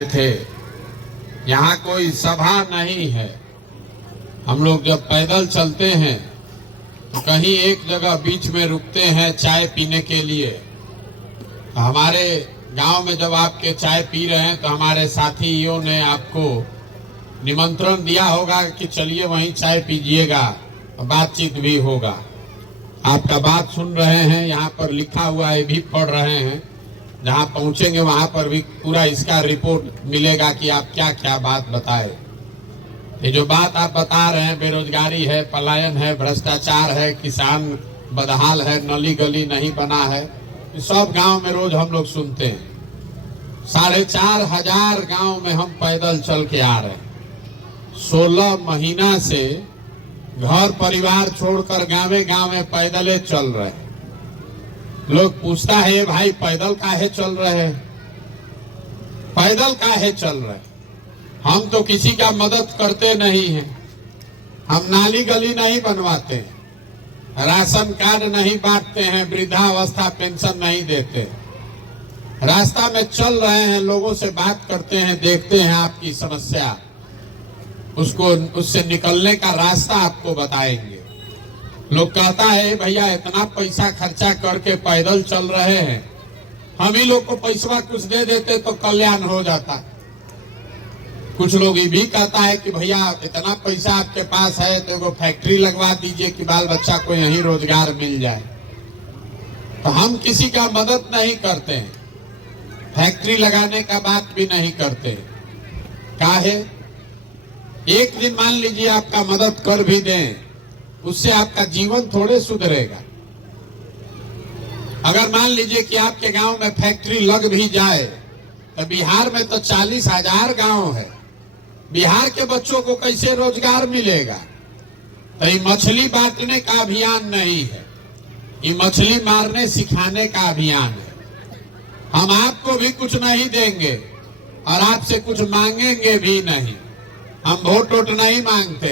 थे। यहाँ कोई सभा नहीं है। हम लोग जब पैदल चलते हैं तो कहीं एक जगह बीच में रुकते हैं चाय पीने के लिए। हमारे गांव में जब आपके चाय पी रहे हैं तो हमारे साथियों ने आपको निमंत्रण दिया होगा कि चलिए वहीं चाय पीजिएगा, बातचीत भी होगा। आपका बात सुन रहे हैं, यहाँ पर लिखा हुआ है भी पढ़ रहे हैं। जहाँ पहुंचेंगे वहां पर भी पूरा इसका रिपोर्ट मिलेगा कि आप क्या क्या बात बताए। ये जो बात आप बता रहे हैं, बेरोजगारी है, पलायन है, भ्रष्टाचार है, किसान बदहाल है, नली गली नहीं बना है, सब गांव में रोज हम लोग सुनते हैं। 4,500 गांव में हम पैदल चल के आ रहे हैं। 16 महीना से घर परिवार छोड़कर गांवे गांवे पैदले चल रहे हैं। लोग पूछता है भाई पैदल काहे चल रहे हैं, पैदल काहे चल रहे? हम तो किसी का मदद करते नहीं हैं, हम नाली गली नहीं बनवाते हैं, राशन कार्ड नहीं बांटते हैं, वृद्धावस्था पेंशन नहीं देते। रास्ता में चल रहे हैं, लोगों से बात करते हैं, देखते हैं आपकी समस्या, उससे निकलने का रास्ता आपको बताएंगे। लोग कहता है भैया इतना पैसा खर्चा करके पैदल चल रहे हैं, हम ही लोग को पैसा कुछ दे देते तो कल्याण हो जाता। कुछ लोग ये भी कहता है कि भैया इतना पैसा आपके पास है तो एगो फैक्ट्री लगवा दीजिए कि बाल बच्चा को यहीं रोजगार मिल जाए। तो हम किसी का मदद नहीं करते हैं, फैक्ट्री लगाने का बात भी नहीं करते। काहे? एक दिन मान लीजिए आपका मदद कर भी दें, उससे आपका जीवन थोड़े सुधरेगा। अगर मान लीजिए कि आपके गांव में फैक्ट्री लग भी जाए तो बिहार में तो 40,000 गांव है, बिहार के बच्चों को कैसे रोजगार मिलेगा? तो ये मछली बांटने का अभियान नहीं है, ये मछली मारने सिखाने का अभियान है। हम आपको भी कुछ नहीं देंगे और आपसे कुछ मांगेंगे भी नहीं। हम वोट नहीं मांगते।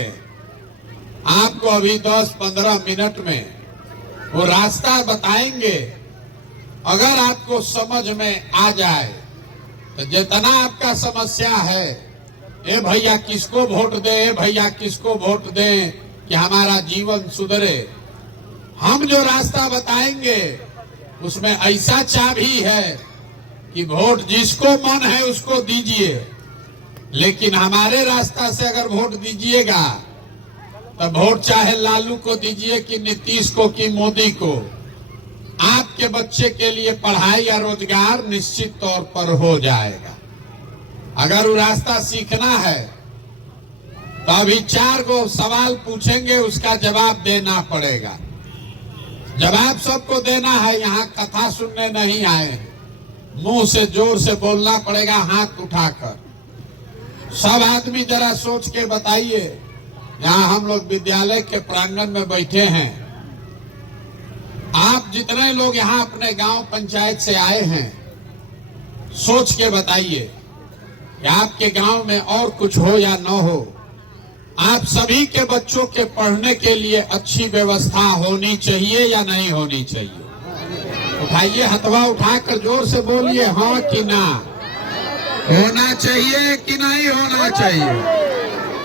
आपको अभी 10-15 मिनट में वो रास्ता बताएंगे। अगर आपको समझ में आ जाए तो जितना आपका समस्या है, ए भैया किसको वोट दे, ए भैया किसको वोट दे कि हमारा जीवन सुधरे, हम जो रास्ता बताएंगे उसमें ऐसा चाबी है कि वोट जिसको मन है उसको दीजिए, लेकिन हमारे रास्ता से अगर वोट दीजिएगा तो वोट चाहे लालू को दीजिए कि नीतीश को कि मोदी को, आपके बच्चे के लिए पढ़ाई या रोजगार निश्चित तौर पर हो जाएगा। अगर वो रास्ता सीखना है तो अभी 4 गो सवाल पूछेंगे, उसका जवाब देना पड़ेगा। जवाब सबको देना है, यहाँ कथा सुनने नहीं आए हैं। मुंह से जोर से बोलना पड़ेगा, हाथ उठाकर। सब आदमी जरा सोच के बताइए। यहाँ हम लोग विद्यालय के प्रांगण में बैठे हैं। आप जितने लोग यहाँ अपने गांव पंचायत से आए हैं, सोच के बताइए कि आपके गांव में और कुछ हो या न हो, आप सभी के बच्चों के पढ़ने के लिए अच्छी व्यवस्था होनी चाहिए या नहीं होनी चाहिए? उठाइए, हथवा उठाकर जोर से बोलिए, हाँ कि ना। होना चाहिए कि नहीं होना चाहिए?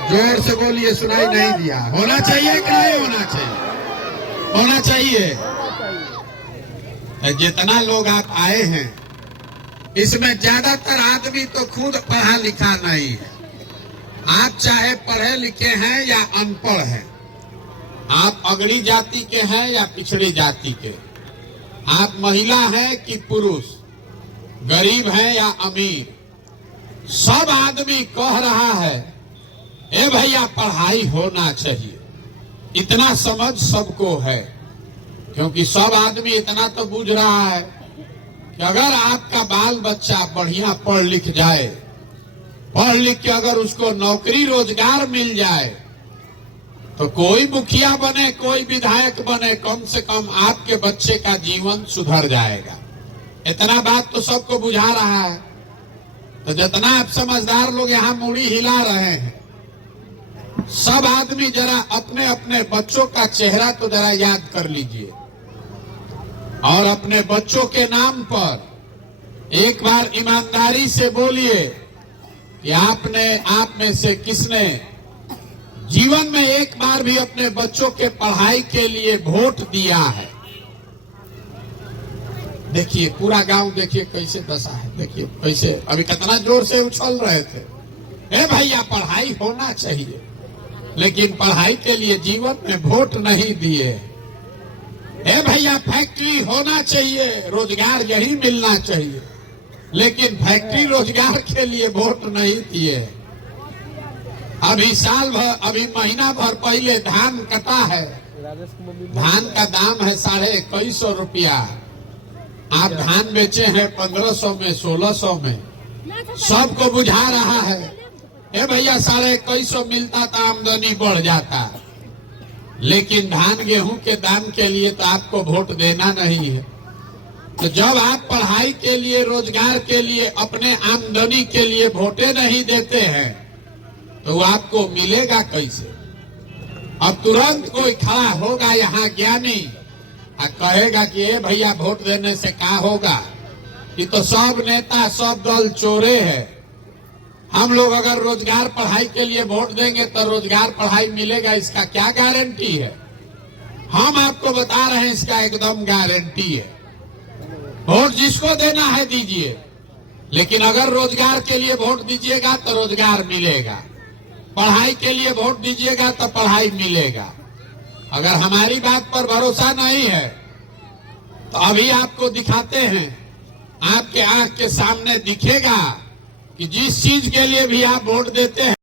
जोर से बोलिए, सुनाई नहीं दिया। होना चाहिए कि नहीं होना चाहिए? होना चाहिए। जितना लोग आप आए हैं इसमें ज्यादातर आदमी तो खुद पढ़ा लिखा नहीं है। आप चाहे पढ़े लिखे हैं या अनपढ़ हैं, आप अगड़ी जाति के हैं या पिछड़ी जाति के, आप महिला हैं कि पुरुष, गरीब हैं या अमीर, सब आदमी कह रहा है ए भैया पढ़ाई होना चाहिए। इतना समझ सबको है, क्योंकि सब आदमी इतना तो बूझ रहा है कि अगर आपका बाल बच्चा बढ़िया पढ़ लिख जाए, पढ़ लिख के अगर उसको नौकरी रोजगार मिल जाए तो कोई मुखिया बने, कोई विधायक बने, कम से कम आपके बच्चे का जीवन सुधर जाएगा। इतना बात तो सबको बुझा रहा है। तो जितना आप समझदार लोग यहाँ मुड़ी हिला रहे हैं, सब आदमी जरा अपने अपने बच्चों का चेहरा तो जरा याद कर लीजिए और अपने बच्चों के नाम पर एक बार ईमानदारी से बोलिए कि आप में से किसने जीवन में एक बार भी अपने बच्चों के पढ़ाई के लिए वोट दिया है। देखिए पूरा गांव, देखिए कैसे दशा है, देखिए कैसे अभी कितना जोर से उछल रहे थे। ए भैया पढ़ाई होना चाहिए, लेकिन पढ़ाई के लिए जीवन में वोट नहीं दिए। ए भैया फैक्ट्री होना चाहिए, रोजगार यही मिलना चाहिए, लेकिन फैक्ट्री रोजगार के लिए वोट नहीं दिए। अभी साल भर, अभी महीना भर पहले धान कटा है, धान का दाम है 2150 रुपया। आप धान बेचे हैं 1500 में, 1600 में, सबको बुझा रहा है। ए भैया 2150 मिलता तो आमदनी बढ़ जाता, लेकिन धान गेहूं के दाम के लिए तो आपको वोट देना नहीं है। तो जब आप पढ़ाई के लिए, रोजगार के लिए, अपने आमदनी के लिए वोटे नहीं देते हैं तो आपको मिलेगा कैसे? अब तुरंत कोई खड़ा होगा यहाँ ज्ञानी और कहेगा कि ये भैया वोट देने से क्या होगा, कि तो सब नेता सब दल चोरे हैं। हम लोग अगर रोजगार पढ़ाई के लिए वोट देंगे तो रोजगार पढ़ाई मिलेगा, इसका क्या गारंटी है? हम आपको बता रहे हैं इसका एकदम गारंटी है। वोट जिसको देना है दीजिए, लेकिन अगर रोजगार के लिए वोट दीजिएगा तो रोजगार मिलेगा, पढ़ाई के लिए वोट दीजिएगा तो पढ़ाई मिलेगा। अगर हमारी बात पर भरोसा नहीं है तो अभी आपको दिखाते हैं, आपके आंख के सामने दिखेगा कि जिस चीज के लिए भी आप वोट देते हैं